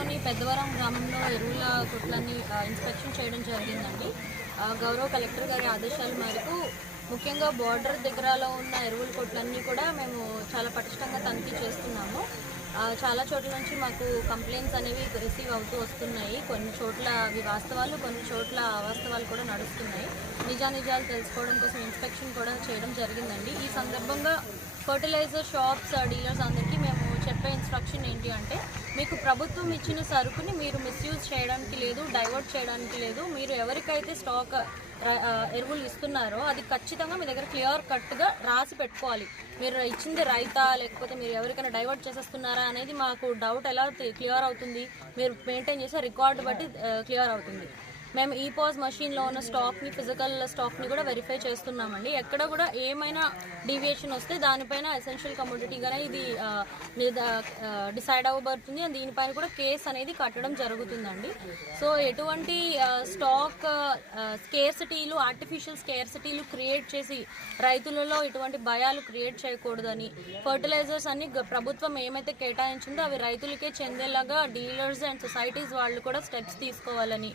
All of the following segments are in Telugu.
గుంటూరులోని పెద్దవరం గ్రామంలో ఎరువుల కొట్లన్నీ ఇన్స్పెక్షన్ చేయడం జరిగిందండి. గౌరవ కలెక్టర్ గారి ఆదేశాల మేరకు ముఖ్యంగా బోర్డర్ దగ్గరలో ఉన్న ఎరువుల కొట్లన్నీ కూడా మేము చాలా పటిష్టంగా తనిఖీ చేస్తున్నాము. చాలా చోట్ల నుంచి మాకు కంప్లైంట్స్ అనేవి రిసీవ్ అవుతూ వస్తున్నాయి. కొన్ని చోట్ల అవి వాస్తవాలు, కొన్ని చోట్ల అవాస్తవాలు కూడా నడుస్తున్నాయి. నిజానిజాలు తెలుసుకోవడం కోసం ఇన్స్పెక్షన్ కూడా చేయడం జరిగిందండి. ఈ సందర్భంగా ఫర్టిలైజర్ షాప్స్ డీలర్స్ అందరికీ మేము చెప్పే ఇన్స్ట్రక్షన్ ఏంటి అంటే, మీకు ప్రభుత్వం ఇచ్చిన సరుకుని మీరు మిస్యూజ్ చేయడానికి లేదు, డైవర్ట్ చేయడానికి లేదు. మీరు ఎవరికైతే స్టాక్ ఎరువులు ఇస్తున్నారో అది ఖచ్చితంగా మీ దగ్గర క్లియర్ కట్గా రాసి పెట్టుకోవాలి. మీరు ఇచ్చింది రైతా లేకపోతే మీరు ఎవరికైనా డైవర్ట్ చేసేస్తున్నారా అనేది మాకు డౌట్ ఎలా క్లియర్ అవుతుంది? మీరు మెయింటైన్ చేసే రికార్డు బట్టి క్లియర్ అవుతుంది. మేము ఈపాజ్ మెషిన్లో ఉన్న స్టాక్ని, ఫిజికల్ స్టాక్ని కూడా వెరిఫై చేస్తున్నామండి. ఎక్కడ కూడా ఏమైనా డీవియేషన్ వస్తే దానిపైన ఎసెన్షియల్ కమోడిటీగానే ఇది డిసైడ్ అవ్వబడుతుంది. దీనిపైన కూడా కేసు అనేది కట్టడం జరుగుతుందండి. సో ఎటువంటి స్టాక్ స్కేర్సిటీలు, ఆర్టిఫిషియల్ స్కేర్సిటీలు క్రియేట్ చేసి రైతులలో ఇటువంటి భయాలు క్రియేట్ చేయకూడదని, ఫర్టిలైజర్స్ అన్ని ప్రభుత్వం ఏమైతే కేటాయించిందో అవి రైతులకే చెందేలాగా డీలర్స్ అండ్ సొసైటీస్ వాళ్ళు కూడా స్టెప్స్ తీసుకోవాలని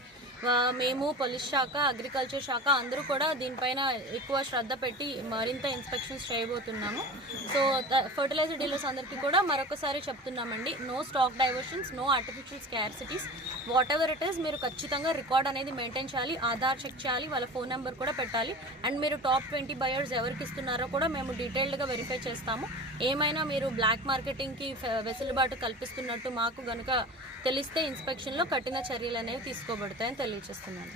మేము, పోలీస్ శాఖ, అగ్రికల్చర్ శాఖ అందరూ కూడా దీనిపైన ఎక్కువ శ్రద్ధ పెట్టి మరింత ఇన్స్పెక్షన్స్ చేయబోతున్నాము. సో ఫర్టిలైజర్ డీలర్స్ అందరికీ కూడా మరొకసారి చెప్తున్నామండి, no stock diversions, no artificial scarcities, whatever it is మీరు ఖచ్చితంగా రికార్డ్ అనేది మెయింటైన్ చేయాలి, ఆధార్ చెక్ చేయాలి, వాళ్ళ ఫోన్ నెంబర్ కూడా పెట్టాలి. అండ్ మీరు టాప్ 20 బయర్స్ ఎవరికి ఇస్తున్నారో కూడా మేము డీటెయిల్డ్గా వెరిఫై చేస్తాము. ఏమైనా మీరు బ్లాక్ మార్కెటింగ్కి వెసులుబాటు కల్పిస్తున్నట్టు మాకు కనుక తెలిస్తే ఇన్స్పెక్షన్లో కఠిన చర్యలు అనేవి తీసుకోబడతాయని తెలియజేస్తున్నాను.